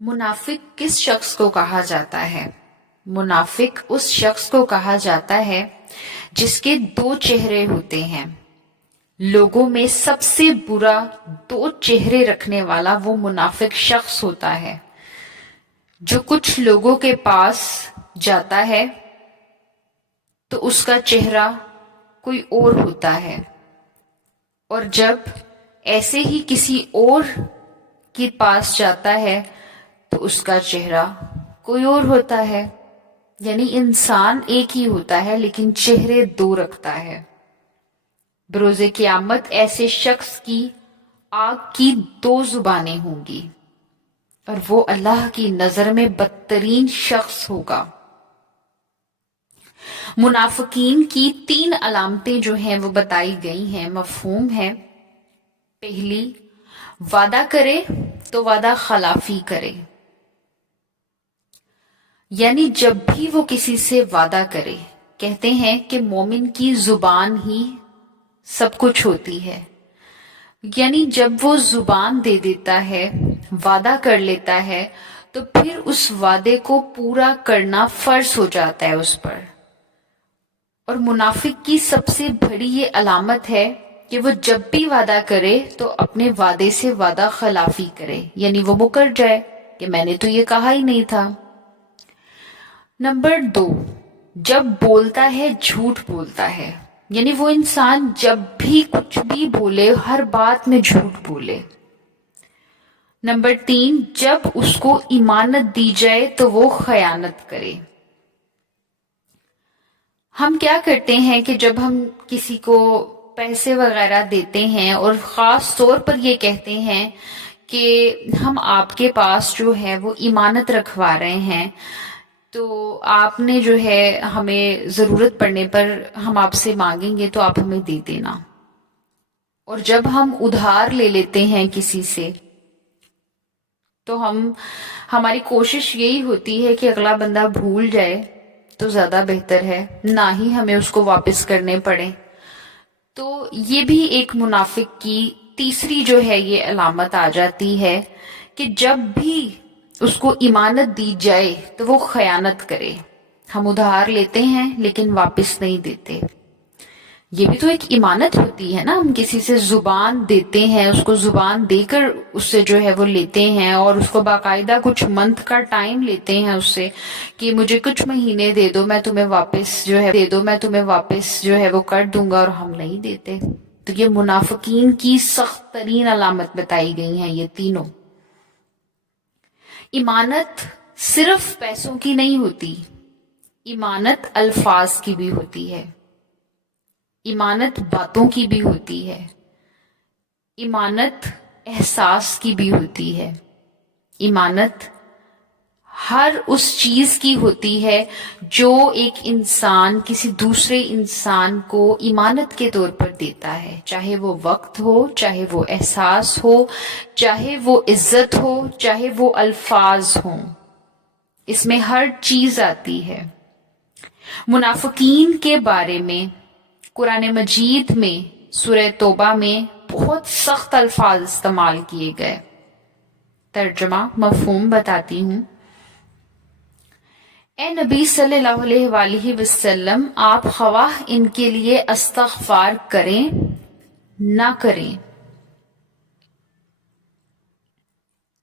منافق کس شخص کو کہا جاتا ہے؟ منافق اس شخص کو کہا جاتا ہے جس کے دو چہرے ہوتے ہیں۔ لوگوں میں سب سے برا دو چہرے رکھنے والا وہ منافق شخص ہوتا ہے جو کچھ لوگوں کے پاس جاتا ہے تو اس کا چہرہ کوئی اور ہوتا ہے، اور جب ایسے ہی کسی اور کے پاس جاتا ہے تو اس کا چہرہ کوئی اور ہوتا ہے۔ یعنی انسان ایک ہی ہوتا ہے لیکن چہرے دو رکھتا ہے۔ بروز قیامت ایسے شخص کی آگ کی دو زبانیں ہوں گی اور وہ اللہ کی نظر میں بدترین شخص ہوگا۔ منافقین کی 3 علامتیں جو ہیں وہ بتائی گئی ہیں، مفہوم ہے۔ پہلی، وعدہ کرے تو وعدہ خلافی کرے، یعنی جب بھی وہ کسی سے وعدہ کرے، کہتے ہیں کہ مومن کی زبان ہی سب کچھ ہوتی ہے، یعنی جب وہ زبان دے دیتا ہے، وعدہ کر لیتا ہے تو پھر اس وعدے کو پورا کرنا فرض ہو جاتا ہے اس پر۔ اور منافق کی سب سے بڑی یہ علامت ہے کہ وہ جب بھی وعدہ کرے تو اپنے وعدے سے وعدہ خلافی کرے، یعنی وہ مکر جائے کہ میں نے تو یہ کہا ہی نہیں تھا۔ نمبر 2، جب بولتا ہے جھوٹ بولتا ہے، یعنی وہ انسان جب بھی کچھ بھی بولے ہر بات میں جھوٹ بولے۔ نمبر 3، جب اس کو امانت دی جائے تو وہ خیانت کرے۔ ہم کیا کرتے ہیں کہ جب ہم کسی کو پیسے وغیرہ دیتے ہیں اور خاص طور پر یہ کہتے ہیں کہ ہم آپ کے پاس جو ہے وہ امانت رکھوا رہے ہیں، تو آپ نے جو ہے ہمیں ضرورت پڑنے پر ہم آپ سے مانگیں گے تو آپ ہمیں دے دینا۔ اور جب ہم ادھار لے لیتے ہیں کسی سے تو ہماری کوشش یہی ہوتی ہے کہ اگلا بندہ بھول جائے تو زیادہ بہتر ہے، نہ ہی ہمیں اس کو واپس کرنے پڑے۔ تو یہ بھی ایک منافق کی تیسری جو ہے یہ علامت آ جاتی ہے کہ جب بھی اس کو امانت دی جائے تو وہ خیانت کرے۔ ہم ادھار لیتے ہیں لیکن واپس نہیں دیتے۔ یہ بھی تو ایک امانت ہوتی ہے نا، ہم کسی سے زبان دیتے ہیں، اس کو زبان دے کر اس سے جو ہے وہ لیتے ہیں، اور اس کو باقاعدہ کچھ منتھ کا ٹائم لیتے ہیں اس سے کہ مجھے کچھ مہینے دے دو، میں تمہیں واپس جو ہے وہ کر دوں گا، اور ہم نہیں دیتے۔ تو یہ منافقین کی سخت ترین علامت بتائی گئی ہیں یہ تینوں۔ امانت صرف پیسوں کی نہیں ہوتی، امانت الفاظ کی بھی ہوتی ہے، امانت باتوں کی بھی ہوتی ہے، امانت احساس کی بھی ہوتی ہے، امانت ہر اس چیز کی ہوتی ہے جو ایک انسان کسی دوسرے انسان کو امانت کے طور پر دیتا ہے، چاہے وہ وقت ہو، چاہے وہ احساس ہو، چاہے وہ عزت ہو، چاہے وہ الفاظ ہوں، اس میں ہر چیز آتی ہے۔ منافقین کے بارے میں قرآن مجید میں سورہ توبہ میں بہت سخت الفاظ استعمال کیے گئے۔ ترجمہ مفہوم بتاتی ہوں۔ اے نبی صلی اللہ علیہ وآلہ وسلم، آپ خواہ ان کے لیے استغفار کریں نہ کریں،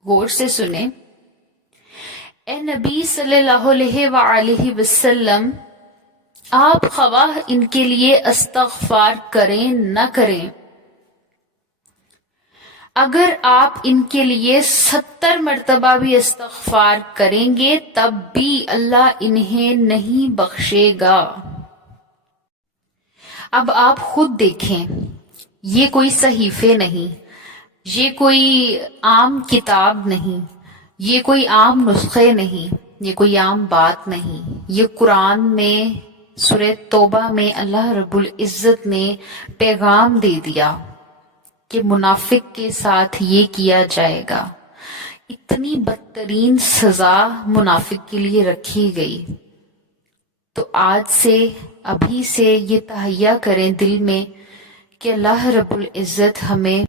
غور سے سنیں، اے نبی صلی اللہ علیہ وآلہ وسلم، آپ خواہ ان کے لیے استغفار کریں نہ کریں، اگر آپ ان کے لیے 70 مرتبہ بھی استغفار کریں گے تب بھی اللہ انہیں نہیں بخشے گا۔ اب آپ خود دیکھیں، یہ کوئی صحیفے نہیں، یہ کوئی عام کتاب نہیں، یہ کوئی عام نسخے نہیں، یہ کوئی عام بات نہیں، یہ قرآن میں سورہ توبہ میں اللہ رب العزت نے پیغام دے دیا کہ منافق کے ساتھ یہ کیا جائے گا۔ اتنی بدترین سزا منافق کے لیے رکھی گئی۔ تو آج سے، ابھی سے یہ تہیہ کریں دل میں کہ اللہ رب العزت ہمیں